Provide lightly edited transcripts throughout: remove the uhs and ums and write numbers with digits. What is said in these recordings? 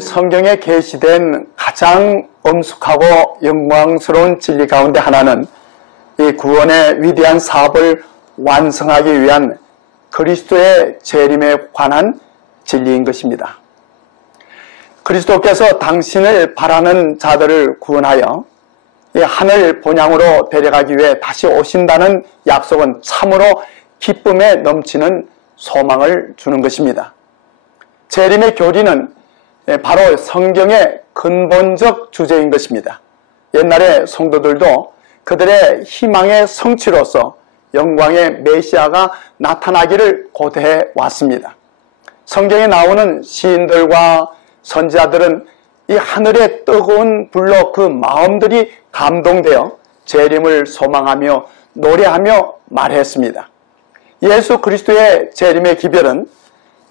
성경에 계시된 가장 엄숙하고 영광스러운 진리 가운데 하나는 이 구원의 위대한 사업을 완성하기 위한 그리스도의 재림에 관한 진리인 것입니다. 그리스도께서 당신을 바라는 자들을 구원하여 이 하늘 본향으로 데려가기 위해 다시 오신다는 약속은 참으로 기쁨에 넘치는 소망을 주는 것입니다. 재림의 교리는 바로 성경의 근본적 주제인 것입니다. 옛날에 성도들도 그들의 희망의 성취로서 영광의 메시아가 나타나기를 고대해 왔습니다. 성경에 나오는 시인들과 선지자들은 이 하늘의 뜨거운 불로 그 마음들이 감동되어 재림을 소망하며 노래하며 말했습니다. 예수 그리스도의 재림의 기별은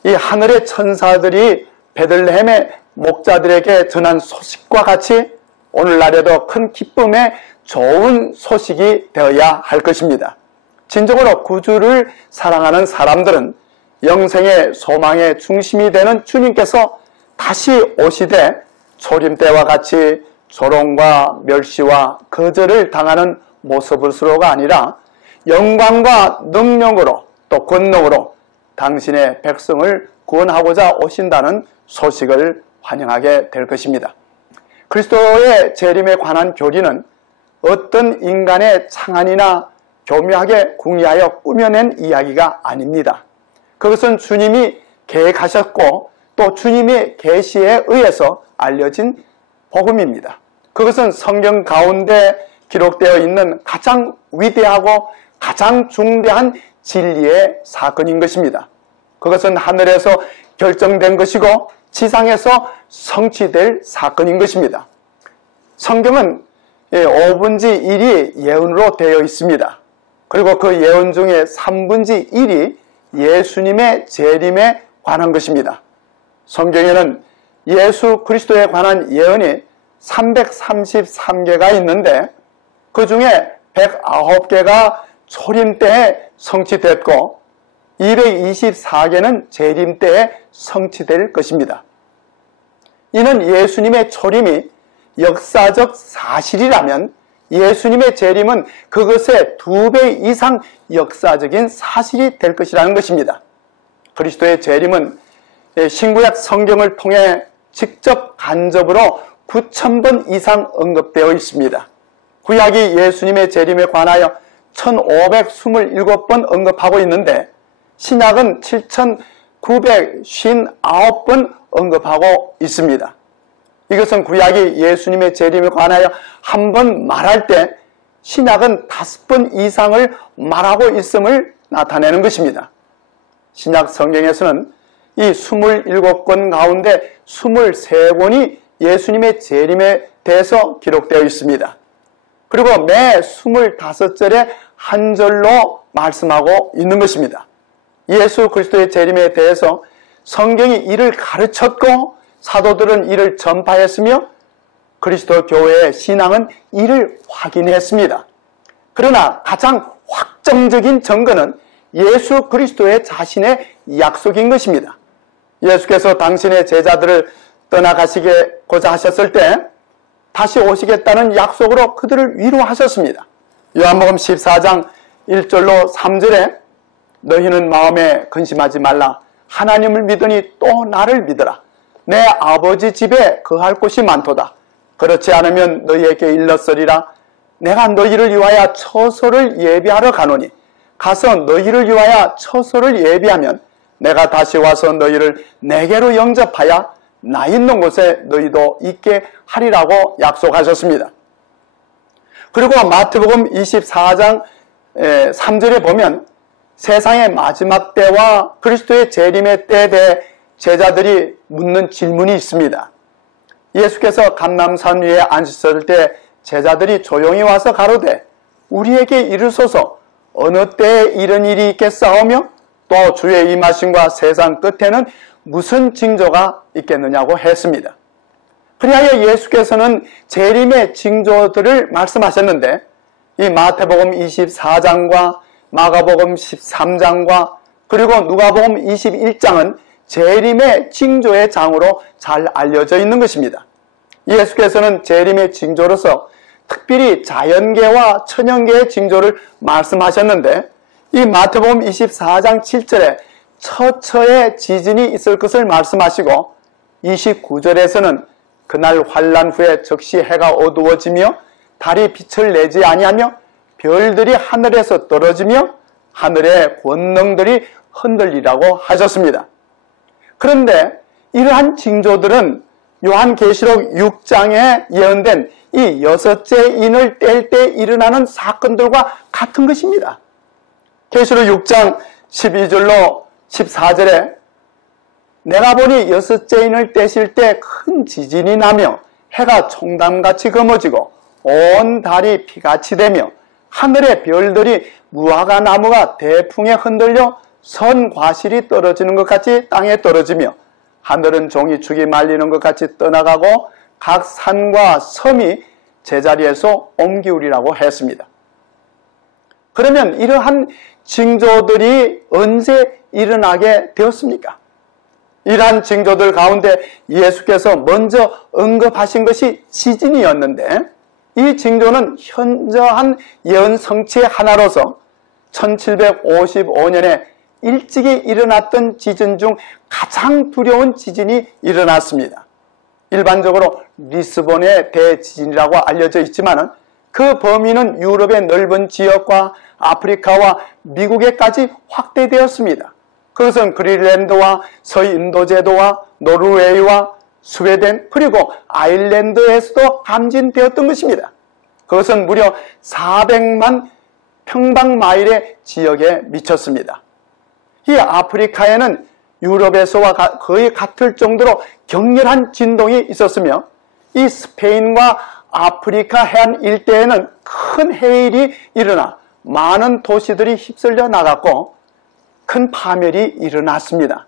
이 하늘의 천사들이 베들레헴의 목자들에게 전한 소식과 같이 오늘날에도 큰 기쁨의 좋은 소식이 되어야 할 것입니다. 진정으로 구주를 사랑하는 사람들은 영생의 소망의 중심이 되는 주님께서 다시 오시되 초림 때와 같이 조롱과 멸시와 거절을 당하는 모습으로가 아니라 영광과 능력으로 또 권능으로 당신의 백성을 구원하고자 오신다는 소식을 환영하게 될 것입니다. 그리스도의 재림에 관한 교리는 어떤 인간의 창안이나 교묘하게 궁리하여 꾸며낸 이야기가 아닙니다. 그것은 주님이 계획하셨고 또 주님의 계시에 의해서 알려진 복음입니다. 그것은 성경 가운데 기록되어 있는 가장 위대하고 가장 중대한 진리의 사건인 것입니다. 그것은 하늘에서 결정된 것이고 지상에서 성취될 사건인 것입니다. 성경은 5분의 1이 예언으로 되어 있습니다. 그리고 그 예언 중에 3분의 1이 예수님의 재림에 관한 것입니다. 성경에는 예수 그리스도에 관한 예언이 333개가 있는데 그 중에 109개가 초림 때에 성취됐고 224개는 재림 때에 성취될 것입니다. 이는 예수님의 초림이 역사적 사실이라면 예수님의 재림은 그것의 2배 이상 역사적인 사실이 될 것이라는 것입니다. 그리스도의 재림은 신구약 성경을 통해 직접 간접으로 9,000번 이상 언급되어 있습니다. 구약이 예수님의 재림에 관하여 1,527번 언급하고 있는데 신약은 7,959번 언급하고 있습니다. 이것은 구약이 예수님의 재림에 관하여 한 번 말할 때 신약은 5번 이상을 말하고 있음을 나타내는 것입니다. 신약 성경에서는 이 27권 가운데 23권이 예수님의 재림에 대해서 기록되어 있습니다. 그리고 매 25절에 한 절로 말씀하고 있는 것입니다. 예수 그리스도의 재림에 대해서 성경이 이를 가르쳤고 사도들은 이를 전파했으며 그리스도 교회의 신앙은 이를 확인했습니다. 그러나 가장 확정적인 증거는 예수 그리스도의 자신의 약속인 것입니다. 예수께서 당신의 제자들을 떠나가시고자 하셨을 때 다시 오시겠다는 약속으로 그들을 위로하셨습니다. 요한복음 14장 1절로 3절에 너희는 마음에 근심하지 말라. 하나님을 믿으니 또 나를 믿으라. 내 아버지 집에 거할 곳이 많도다. 그렇지 않으면 너희에게 일렀으리라. 내가 너희를 위하여 처소를 예비하러 가노니 가서 너희를 위하여 처소를 예비하면 내가 다시 와서 너희를 내게로 영접하여 나 있는 곳에 너희도 있게 하리라고 약속하셨습니다. 그리고 마태복음 24장 3절에 보면 세상의 마지막 때와 그리스도의 재림의 때에 대해 제자들이 묻는 질문이 있습니다. 예수께서 감람산 위에 앉으셨을 때 제자들이 조용히 와서 가로되 우리에게 이르소서 어느 때에 이런 일이 있겠사오며 또 주의 임하심과 세상 끝에는 무슨 징조가 있겠느냐고 했습니다. 그리하여 예수께서는 재림의 징조들을 말씀하셨는데 이 마태복음 24장과 마가복음 13장과 그리고 누가복음 21장은 재림의 징조의 장으로 잘 알려져 있는 것입니다. 예수께서는 재림의 징조로서 특별히 자연계와 천연계의 징조를 말씀하셨는데, 이 마태복음 24장 7절에 처처의 지진이 있을 것을 말씀하시고, 29절에서는 그날 환난 후에 즉시 해가 어두워지며 달이 빛을 내지 아니하며 별들이 하늘에서 떨어지며 하늘의 권능들이 흔들리라고 하셨습니다. 그런데 이러한 징조들은 요한계시록 6장에 예언된 이 여섯째 인을 뗄 때 일어나는 사건들과 같은 것입니다. 계시록 6장 12절로 14절에 내가 보니 여섯째 인을 떼실 때 큰 지진이 나며 해가 총담같이 검어지고 온 달이 피같이 되며 하늘의 별들이 무화과 나무가 대풍에 흔들려 선 과실이 떨어지는 것 같이 땅에 떨어지며 하늘은 종이축이 말리는 것 같이 떠나가고 각 산과 섬이 제자리에서 옮기우리라고 했습니다. 그러면 이러한 징조들이 언제 일어나게 되었습니까? 이러한 징조들 가운데 예수께서 먼저 언급하신 것이 지진이었는데, 이 징조는 현저한 예언 성취의 하나로서 1755년에 일찍이 일어났던 지진 중 가장 두려운 지진이 일어났습니다. 일반적으로 리스본의 대지진이라고 알려져 있지만 그 범위는 유럽의 넓은 지역과 아프리카와 미국에까지 확대되었습니다. 그것은 그린란드와 서인도제도와 노르웨이와 스웨덴 그리고 아일랜드에서도 감진되었던 것입니다. 그것은 무려 400만 평방마일의 지역에 미쳤습니다. 이 아프리카에는 유럽에서와 거의 같을 정도로 격렬한 진동이 있었으며, 이 스페인과 아프리카 해안 일대에는 큰 해일이 일어나 많은 도시들이 휩쓸려 나갔고 큰 파멸이 일어났습니다.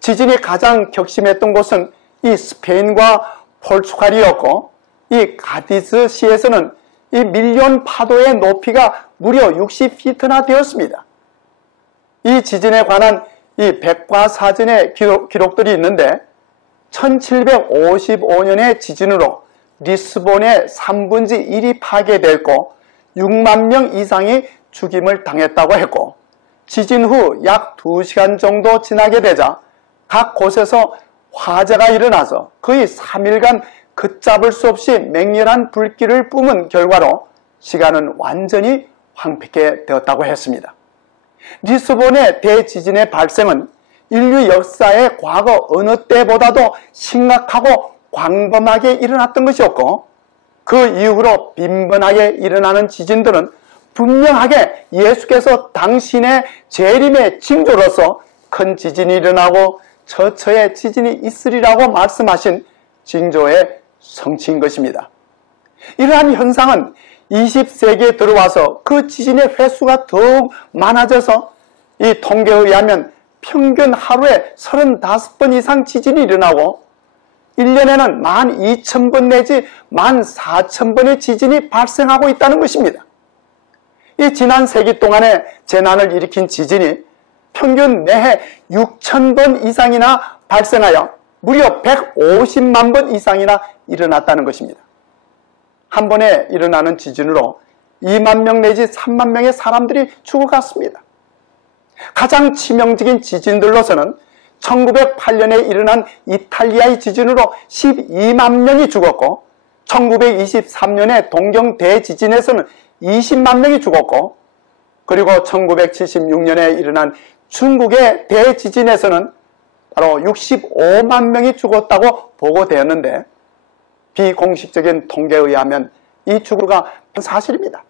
지진이 가장 격심했던 곳은 이 스페인과 포르투갈이었고, 이 가디스시에서는 이 밀려온 파도의 높이가 무려 60피트나 되었습니다. 이 지진에 관한 이 백과사전의 기록들이 있는데 1755년의 지진으로 리스본의 3분의 1이 파괴됐고 6만 명 이상이 죽임을 당했다고 했고, 지진 후 약 2시간 정도 지나게 되자 각 곳에서 화재가 일어나서 거의 3일간 걷잡을 수 없이 맹렬한 불길을 뿜은 결과로 시간은 완전히 황폐게 되었다고 했습니다. 리스본의 대지진의 발생은 인류 역사의 과거 어느 때보다도 심각하고 광범하게 일어났던 것이었고, 그 이후로 빈번하게 일어나는 지진들은 분명하게 예수께서 당신의 재림의 징조로서 큰 지진이 일어나고 처처의 지진이 있으리라고 말씀하신 징조의 성취인 것입니다. 이러한 현상은 20세기에 들어와서 그 지진의 횟수가 더욱 많아져서 이 통계에 의하면 평균 하루에 35번 이상 지진이 일어나고 1년에는 12,000번 내지 14,000번의 지진이 발생하고 있다는 것입니다. 이 지난 세기 동안에 재난을 일으킨 지진이 평균 매해 6,000번 이상이나 발생하여 무려 150만 번 이상이나 일어났다는 것입니다. 한 번에 일어나는 지진으로 2만 명 내지 3만 명의 사람들이 죽어갔습니다. 가장 치명적인 지진들로서는 1908년에 일어난 이탈리아의 지진으로 12만 명이 죽었고, 1923년에 동경 대지진에서는 20만 명이 죽었고, 그리고 1976년에 일어난 중국의 대지진에서는 바로 65만 명이 죽었다고 보고되었는데, 비공식적인 통계에 의하면 이 죽음가 사실입니다.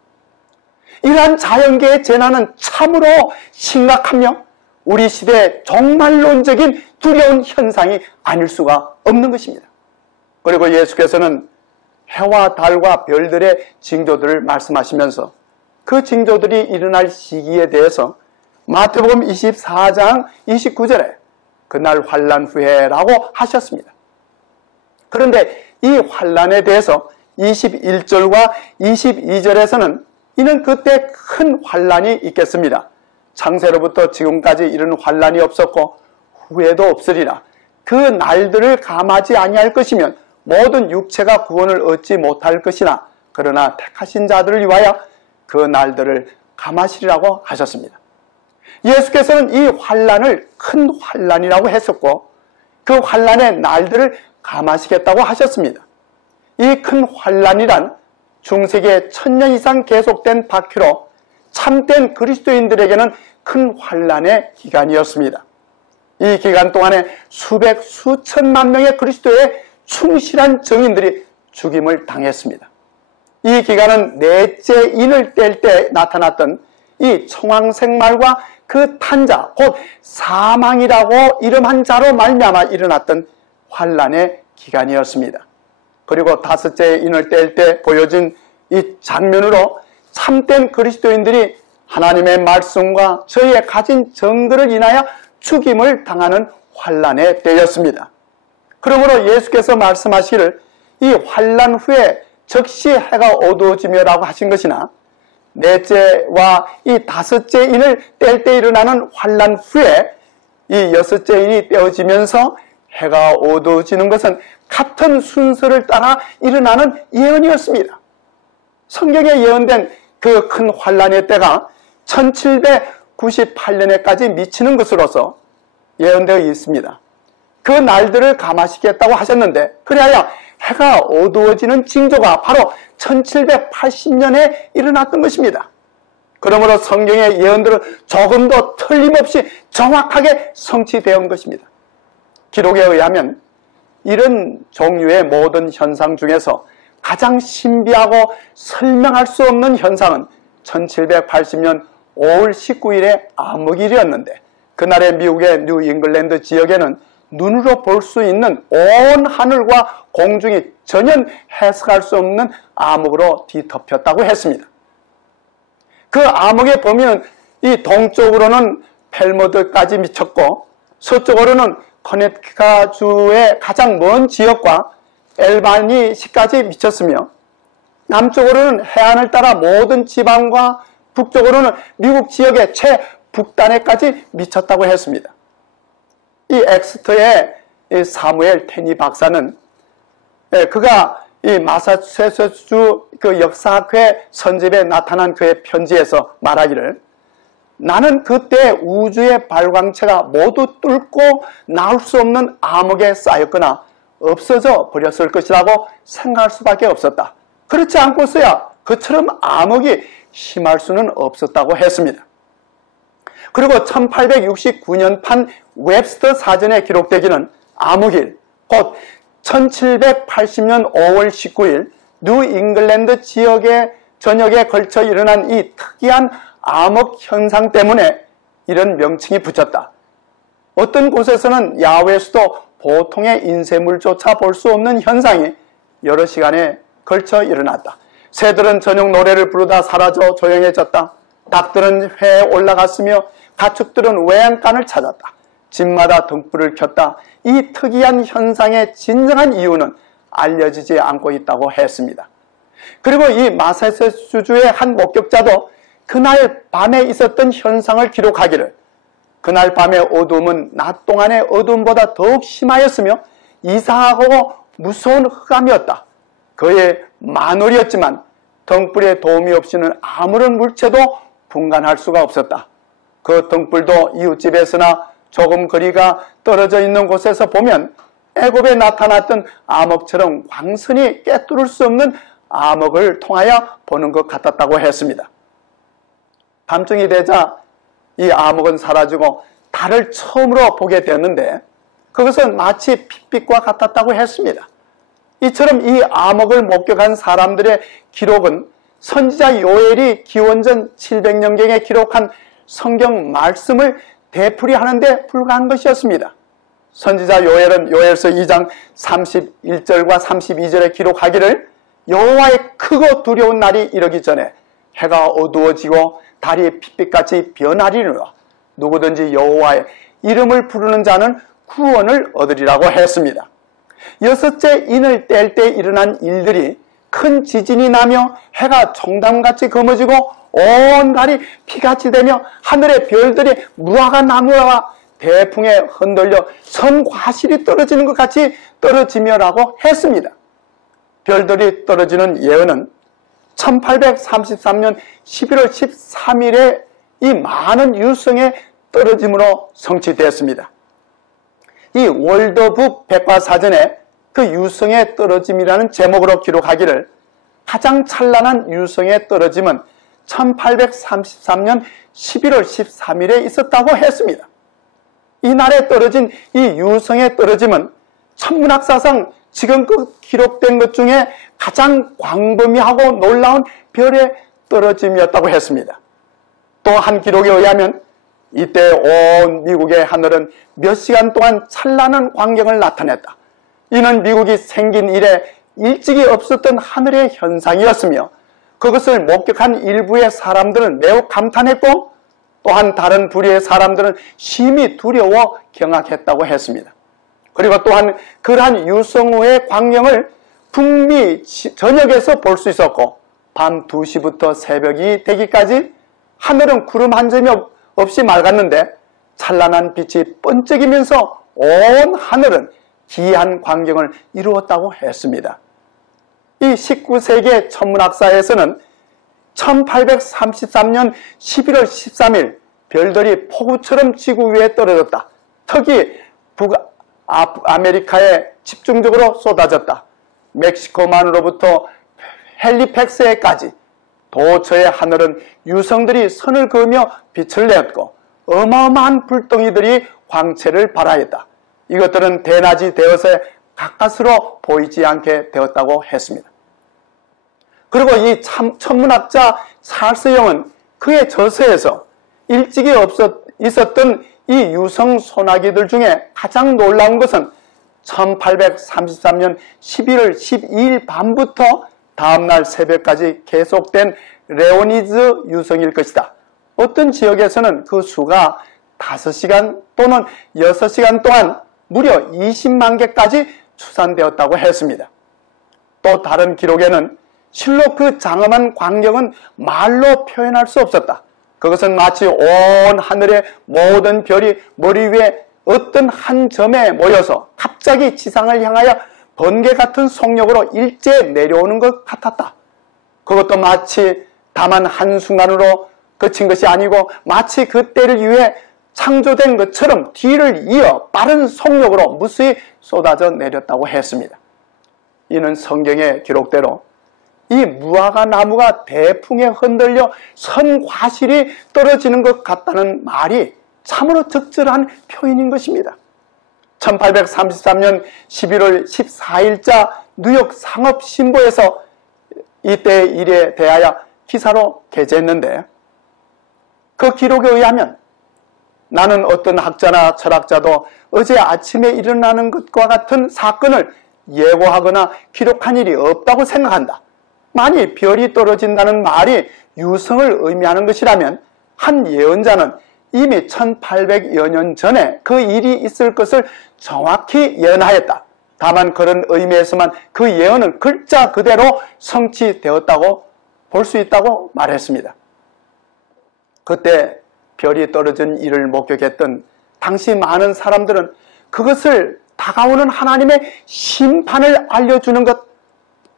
이러한 자연계의 재난은 참으로 심각하며 우리 시대의 종말론적인 두려운 현상이 아닐 수가 없는 것입니다. 그리고 예수께서는 해와 달과 별들의 징조들을 말씀하시면서 그 징조들이 일어날 시기에 대해서 마태복음 24장 29절에 그날 환난 후에라고 하셨습니다. 그런데 이 환난에 대해서 21절과 22절에서는 이는 그때 큰 환난이 있겠습니다. 창세로부터 지금까지 이런 환난이 없었고 후회도 없으리라. 그 날들을 감하지 아니할 것이면 모든 육체가 구원을 얻지 못할 것이나 그러나 택하신 자들을 위하여 그 날들을 감하시리라고 하셨습니다. 예수께서는 이 환난을 큰 환난이라고 했었고 그 환난의 날들을 감하시겠다고 하셨습니다. 이 큰 환난이란 중세기에 1000년 이상 계속된 박해로 참된 그리스도인들에게는 큰 환난의 기간이었습니다. 이 기간 동안에 수백 수천만 명의 그리스도의 충실한 증인들이 죽임을 당했습니다. 이 기간은 넷째 인을 뗄 때 나타났던 이 청황색말과 그 탄자 곧 사망이라고 이름한 자로 말미암아 일어났던 환난의 기간이었습니다. 그리고 다섯째 인을 뗄 때 보여진 이 장면으로 참된 그리스도인들이 하나님의 말씀과 저희의 가진 증거를 인하여 죽임을 당하는 환난의 때였습니다. 그러므로 예수께서 말씀하시기를 이 환난 후에 즉시 해가 어두워지며라고 하신 것이나 넷째와 이 다섯째 인을 뗄 때 일어나는 환난 후에 이 여섯째 인이 떼어지면서 해가 어두워지는 것은 같은 순서를 따라 일어나는 예언이었습니다. 성경에 예언된 그 큰 환난의 때가 1798년에까지 미치는 것으로서 예언되어 있습니다. 그 날들을 감하시겠다고 하셨는데 그래야 해가 어두워지는 징조가 바로 1780년에 일어났던 것입니다. 그러므로 성경의 예언들은 조금 더 틀림없이 정확하게 성취되어 온 것입니다. 기록에 의하면 이런 종류의 모든 현상 중에서 가장 신비하고 설명할 수 없는 현상은 1780년 5월 19일의 암흑일이었는데 그날의 미국의 뉴 잉글랜드 지역에는 눈으로 볼 수 있는 온 하늘과 공중이 전혀 해석할 수 없는 암흑으로 뒤덮였다고 했습니다. 그 암흑의 범위는 이 동쪽으로는 펠모드까지 미쳤고 서쪽으로는 커네티카주의 가장 먼 지역과 엘바니시까지 미쳤으며 남쪽으로는 해안을 따라 모든 지방과 북쪽으로는 미국 지역의 최북단에까지 미쳤다고 했습니다. 이 엑스터의 사무엘 테니 박사는 그가 이 마사추세츠주 그 역사학회 선집에 나타난 그의 편지에서 말하기를 나는 그때 우주의 발광체가 모두 뚫고 나올 수 없는 암흑에 쌓였거나 없어져 버렸을 것이라고 생각할 수밖에 없었다. 그렇지 않고서야 그처럼 암흑이 심할 수는 없었다고 했습니다. 그리고 1869년판 웹스터 사전에 기록되기는 암흑일, 곧 1780년 5월 19일 뉴 잉글랜드 지역의 전역에 걸쳐 일어난 이 특이한 암흑 현상 때문에 이런 명칭이 붙였다. 어떤 곳에서는 야외에서도 보통의 인쇄물조차 볼 수 없는 현상이 여러 시간에 걸쳐 일어났다. 새들은 저녁 노래를 부르다 사라져 조용해졌다. 닭들은 회에 올라갔으며 가축들은 외양간을 찾았다. 집마다 등불을 켰다. 이 특이한 현상의 진정한 이유는 알려지지 않고 있다고 했습니다. 그리고 이 마사추세츠주의 한 목격자도 그날 밤에 있었던 현상을 기록하기를 그날 밤의 어두움은 낮 동안의 어두움보다 더욱 심하였으며 이상하고 무서운 흑암이었다. 그의 만월이었지만 등불의 도움이 없이는 아무런 물체도 분간할 수가 없었다. 그 등불도 이웃집에서나 조금 거리가 떨어져 있는 곳에서 보면 애굽에 나타났던 암흑처럼 광선이 꿰뚫을 수 없는 암흑을 통하여 보는 것 같았다고 했습니다. 밤중이 되자 이 암흑은 사라지고 달을 처음으로 보게 되었는데 그것은 마치 핏빛과 같았다고 했습니다. 이처럼 이 암흑을 목격한 사람들의 기록은 선지자 요엘이 기원전 700년경에 기록한 성경 말씀을 되풀이하는 데 불과한 것이었습니다. 선지자 요엘은 요엘서 2장 31절과 32절에 기록하기를 여호와의 크고 두려운 날이 이르기 전에 해가 어두워지고 달이 핏빛같이 변하리라. 누구든지 여호와의 이름을 부르는 자는 구원을 얻으리라고 했습니다. 여섯째 인을 뗄 때 일어난 일들이 큰 지진이 나며 해가 총담같이 검어지고 온 달이 피같이 되며 하늘의 별들이 무화과 나무와 대풍에 흔들려 선과실이 떨어지는 것 같이 떨어지며라고 했습니다. 별들이 떨어지는 예언은 1833년 11월 13일에 이 많은 유성의 떨어짐으로 성취되었습니다. 이 월드북 백과사전에 그 유성의 떨어짐이라는 제목으로 기록하기를 가장 찬란한 유성의 떨어짐은 1833년 11월 13일에 있었다고 했습니다. 이날에 떨어진 이 유성의 떨어짐은 천문학사상 지금껏 기록된 것 중에 가장 광범위하고 놀라운 별의 떨어짐이었다고 했습니다. 또 한 기록에 의하면 이때 온 미국의 하늘은 몇 시간 동안 찬란한 광경을 나타냈다. 이는 미국이 생긴 이래 일찍이 없었던 하늘의 현상이었으며 그것을 목격한 일부의 사람들은 매우 감탄했고 또한 다른 부류의 사람들은 심히 두려워 경악했다고 했습니다. 그리고 또한 그러한 유성우의 광경을 북미 전역에서 볼 수 있었고 밤 2시부터 새벽이 되기까지 하늘은 구름 한 점이 없이 맑았는데 찬란한 빛이 번쩍이면서 온 하늘은 기이한 광경을 이루었다고 했습니다. 이 19세기 천문학사에서는 1833년 11월 13일 별들이 폭우처럼 지구 위에 떨어졌다. 특히 북아메리카에 집중적으로 쏟아졌다. 멕시코만으로부터 헬리팩스에까지 도처의 하늘은 유성들이 선을 그으며 빛을 내었고 어마어마한 불덩이들이 광채를 발하였다. 이것들은 대낮이 되어서 가까스로 보이지 않게 되었다고 했습니다. 그리고 이 천문학자 찰스 영은 그의 저서에서 일찍이 있었던 이 유성 소나기들 중에 가장 놀라운 것은 1833년 11월 12일 밤부터 다음날 새벽까지 계속된 레오니즈 유성일 것이다. 어떤 지역에서는 그 수가 5시간 또는 6시간 동안 무려 20만 개까지 추산되었다고 했습니다. 또 다른 기록에는 실로 그 장엄한 광경은 말로 표현할 수 없었다. 그것은 마치 온 하늘의 모든 별이 머리 위에 어떤 한 점에 모여서 갑자기 지상을 향하여 번개 같은 속력으로 일제에 내려오는 것 같았다. 그것도 마치 다만 한순간으로 그친 것이 아니고 마치 그때를 위해 창조된 것처럼 뒤를 이어 빠른 속력으로 무수히 쏟아져 내렸다고 했습니다. 이는 성경의 기록대로 이 무화과 나무가 대풍에 흔들려 선과실이 떨어지는 것 같다는 말이 참으로 적절한 표현인 것입니다. 1833년 11월 14일자 뉴욕 상업신보에서 이때의 일에 대하여 기사로 게재했는데 그 기록에 의하면 나는 어떤 학자나 철학자도 어제 아침에 일어나는 것과 같은 사건을 예고하거나 기록한 일이 없다고 생각한다. 만일 별이 떨어진다는 말이 유성을 의미하는 것이라면 한 예언자는 이미 1800여 년 전에 그 일이 있을 것을 정확히 예언하였다. 다만 그런 의미에서만 그 예언은 글자 그대로 성취되었다고 볼 수 있다고 말했습니다. 그때 별이 떨어진 일을 목격했던 당시 많은 사람들은 그것을 다가오는 하나님의 심판을 알려주는 것,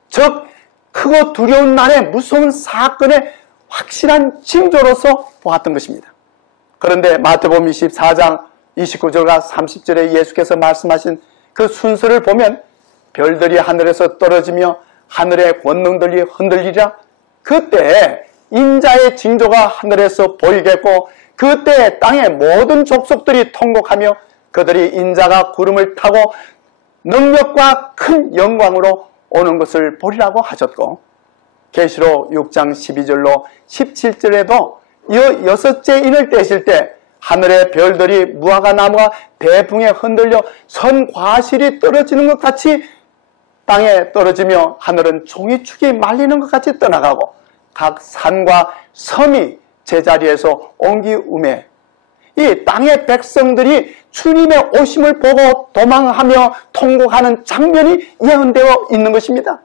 즉 크고 두려운 날의 무서운 사건의 확실한 징조로서 보았던 것입니다. 그런데 마태복음 24장 29절과 30절에 예수께서 말씀하신 그 순서를 보면 별들이 하늘에서 떨어지며 하늘의 권능들이 흔들리라. 그때 인자의 징조가 하늘에서 보이겠고 그때 땅의 모든 족속들이 통곡하며 그들이 인자가 구름을 타고 능력과 큰 영광으로 오는 것을 보리라고 하셨고 계시록 6장 12절로 17절에도 여섯째 인을 떼실 때 하늘의 별들이 무화과 나무가 대풍에 흔들려 선과실이 떨어지는 것 같이 땅에 떨어지며 하늘은 종이축이 말리는 것 같이 떠나가고 각 산과 섬이 제자리에서 옮기우매 이 땅의 백성들이 주님의 오심을 보고 도망하며 통곡하는 장면이 예언되어 있는 것입니다.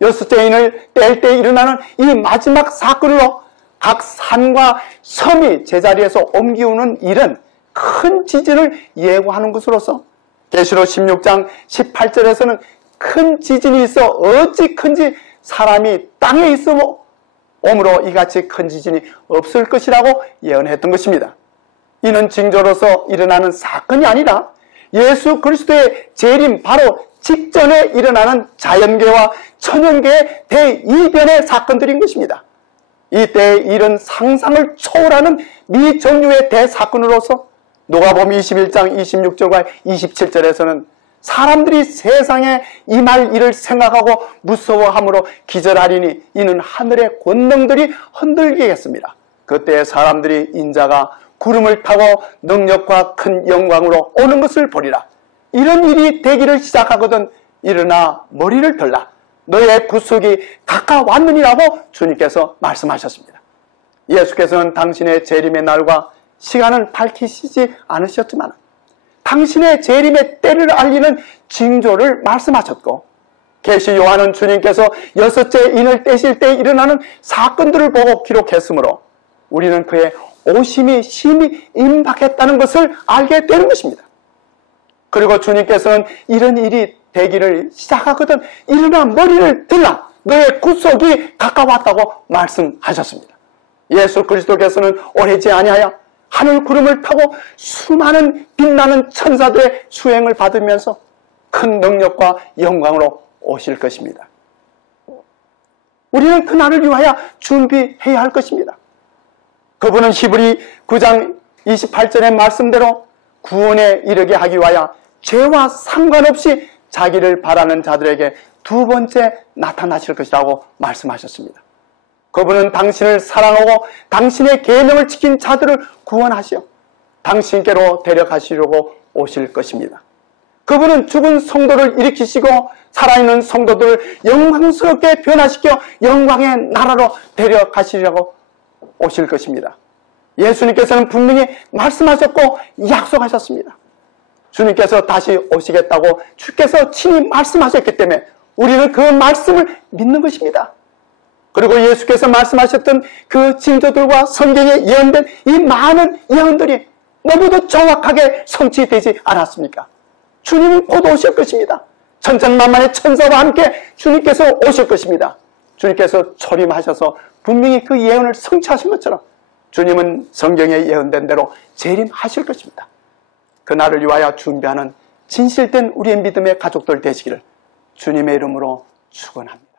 여섯째 인을 뗄 때 일어나는 이 마지막 사건으로 각 산과 섬이 제자리에서 옮기우는 일은 큰 지진을 예고하는 것으로서 계시록 16장 18절에서는 큰 지진이 있어 어찌 큰지 사람이 땅에 있으므로 이같이 큰 지진이 없을 것이라고 예언했던 것입니다. 이는 징조로서 일어나는 사건이 아니라 예수 그리스도의 재림 바로 직전에 일어나는 자연계와 천연계의 대이변의 사건들인 것입니다. 이때 이런 상상을 초월하는 미정유의 대사건으로서 누가복음 21장 26절과 27절에서는 사람들이 세상에 임할 일을 생각하고 무서워함으로 기절하리니 이는 하늘의 권능들이 흔들리겠습니다. 그때 사람들이 인자가 구름을 타고 능력과 큰 영광으로 오는 것을 보리라. 이런 일이 되기를 시작하거든 일어나 머리를 들라. 너의 구속이 가까웠느니라고 주님께서 말씀하셨습니다. 예수께서는 당신의 재림의 날과 시간은 밝히시지 않으셨지만 당신의 재림의 때를 알리는 징조를 말씀하셨고 계시 요한은 주님께서 6째 인을 떼실 때 일어나는 사건들을 보고 기록했으므로 우리는 그의 오심이 심히 임박했다는 것을 알게 되는 것입니다. 그리고 주님께서는 이런 일이 되기를 시작하거든 일어나 머리를 들라. 너의 구속이 가까웠다고 말씀하셨습니다. 예수 그리스도께서는 오래지 아니하여 하늘 구름을 타고 수많은 빛나는 천사들의 수행을 받으면서 큰 능력과 영광으로 오실 것입니다. 우리는 그날을 위하여 준비해야 할 것입니다. 그분은 히브리 9장 28절의 말씀대로 구원에 이르게 하기 위하여 죄와 상관없이 자기를 바라는 자들에게 두 번째 나타나실 것이라고 말씀하셨습니다. 그분은 당신을 사랑하고 당신의 계명을 지킨 자들을 구원하시어 당신께로 데려가시려고 오실 것입니다. 그분은 죽은 성도를 일으키시고 살아있는 성도들을 영광스럽게 변화시켜 영광의 나라로 데려가시려고 오실 것입니다. 예수님께서는 분명히 말씀하셨고 약속하셨습니다. 주님께서 다시 오시겠다고 주께서 친히 말씀하셨기 때문에 우리는 그 말씀을 믿는 것입니다. 그리고 예수께서 말씀하셨던 그 징조들과 성경에 예언된 이 많은 예언들이 너무도 정확하게 성취되지 않았습니까? 주님은 곧 오실 것입니다. 천천만만의 천사와 함께 주님께서 오실 것입니다. 주님께서 초림하셔서 분명히 그 예언을 성취하신 것처럼 주님은 성경에 예언된 대로 재림하실 것입니다. 그날을 위하여 준비하는 진실된 우리의 믿음의 가족들 되시기를 주님의 이름으로 축원합니다.